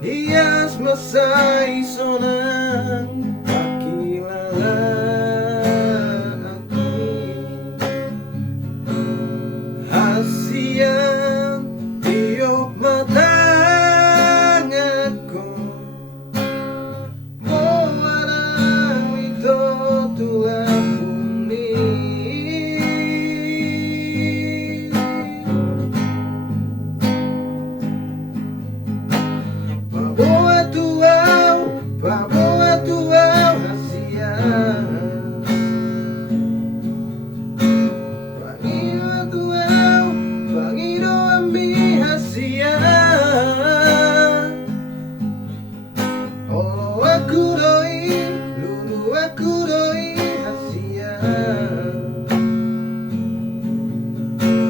hias masai sonang pakilala aki hasian tiup matang aku moarang itu tulang bumi Baboa tuau hasian Pangido tuau Pangido ambi hasian Olo aku doi Lulu aku doi hasian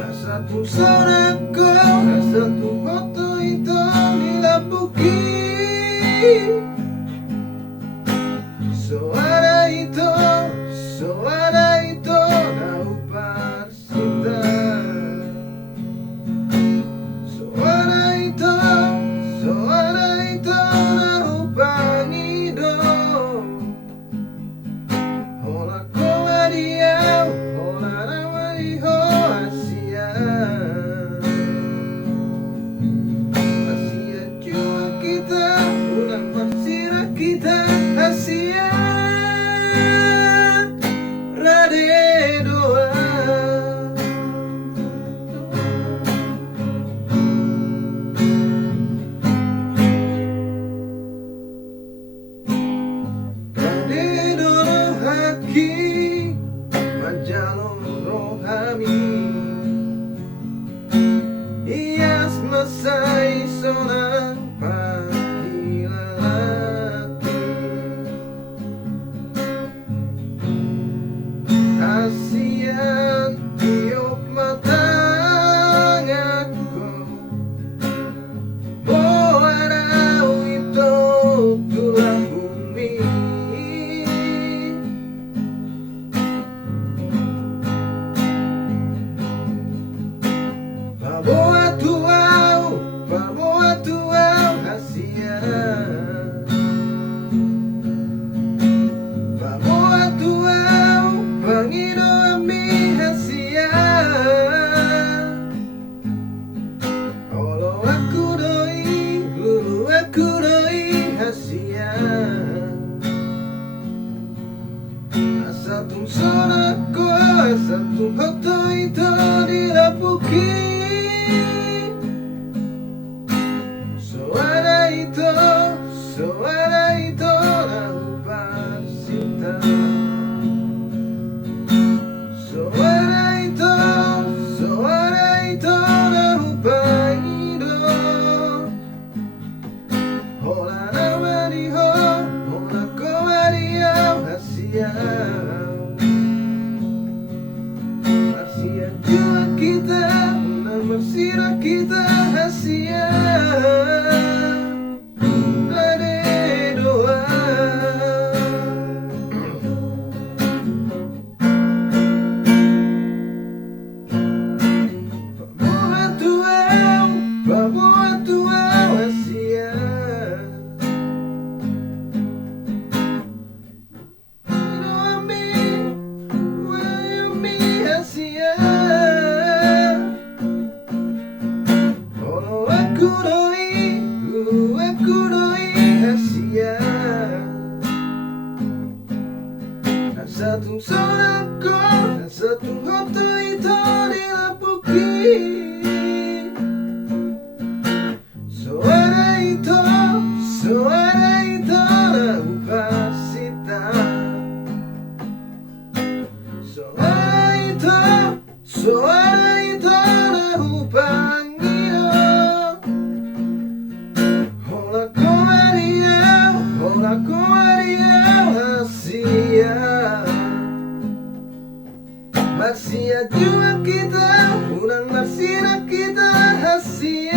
Asatu sonako Asatu foto itu nilapuki Suara itu naupa sinta Suara itu naupa ngido Hola komadiau, hola ramadiho hasian Hasian jua kita, ulang maksirah kita hasian Majalong rohami hias masai sonang pakilalaki hasian tiup matang aku moarau itu tulang bumi Baboa tuau hasian Baboa tuau Pangido ambi hasian Olo aku doi Lulu aku doi hasian Asatung sonako Asatung foto itu dilapuki Suara itu naupa sinta Suara itu naupa ngido Hola ramadiho, hola komadiau hasian Hasian jua kita, unang maksirah kita hasian Baboa tuau hasian Ambi hasian Olo aku doi Lulu aku doi hasian Satu sonako Satu foto itu dilapuki Suara itu naupa sinta Suara itu naupa ngido Hola komadiau hasian Maksiat jua kita, ulang maksirah kita hasian